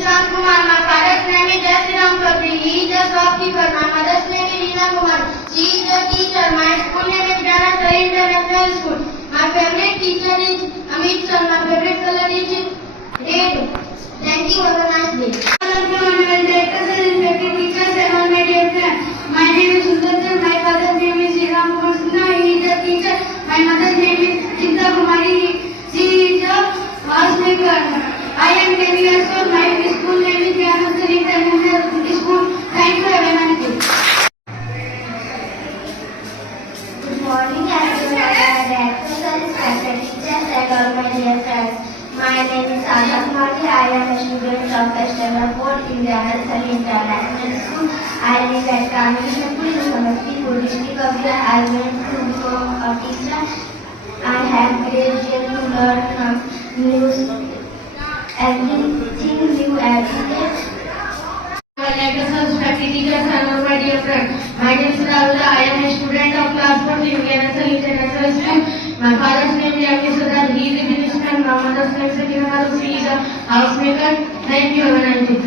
Vishal Kumar. My father's name is Jasiram Chowdhury. He is a shopkeeper. My mother's name is Reena Kumar. She is a teacher. My school name is Jana Sari International School. My favorite teacher is Amit sir. My favorite color is red. Thank you. Have a nice day. Honorable directors and respected teachers and all my dear friends. My name is Sundar sir. My father's name is Sriram Kumar Sinha. He is a teacher. My mother's name is Sinta Kumari. She is a housemaker. I am 10 years old. My school name is Jana Sari International School. Thank you. Have a nice day. Good morning, everyone. Directors and respected teachers and all my dear friends. My name is Sadha Kumari. I am a student of Standard 4 in Jana Sari International School. I live at Kamishapur, Samastipur district of Bihar. I went to become a teacher. I have great deal to learn news, everything new every day. Directors and respected teachers and all my dear friends. My name is Rahul. I am a student of class 4 in Jana Sari International School. My father's name is Yamin Sadar. He is a businessman. My mother's name is Sakina Maru. She is a housemaker. Thank you. Have a nice day.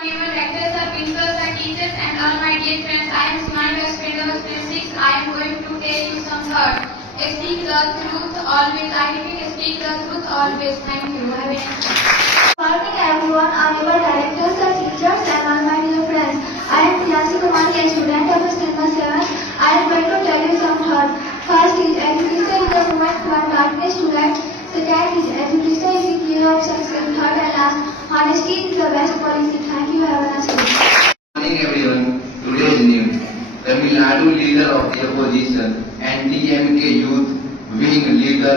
Directors, principals, teachers, and all my dear friends. I am Smart Best Friend of Class 6. I am going to tell you some thoughts. Speak the truth always. I repeat, speak the truth always. Thank you. Have a nice day. Good morning, everyone. Honorable directors, teachers, and all my dear friends. I am Piyasi Kumari, a student of Standard 7. I am going to tell you some thoughts. First is education is the woman who are darkness to light. Second is education is the key of success. Third and last, honesty is the best policy. Thank you. Have a nice day. Good morning everyone. Today's news. Tamil Nadu leader of the opposition and DMK youth wing leader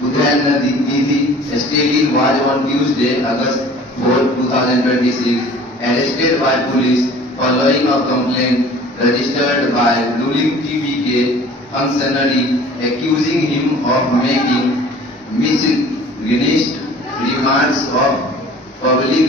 Udhayanidhi Stalin was on Tuesday, August 4, 2026 arrested by police following a complaint registered by ruling TVK functionary accusing him of making misogynist remarks of public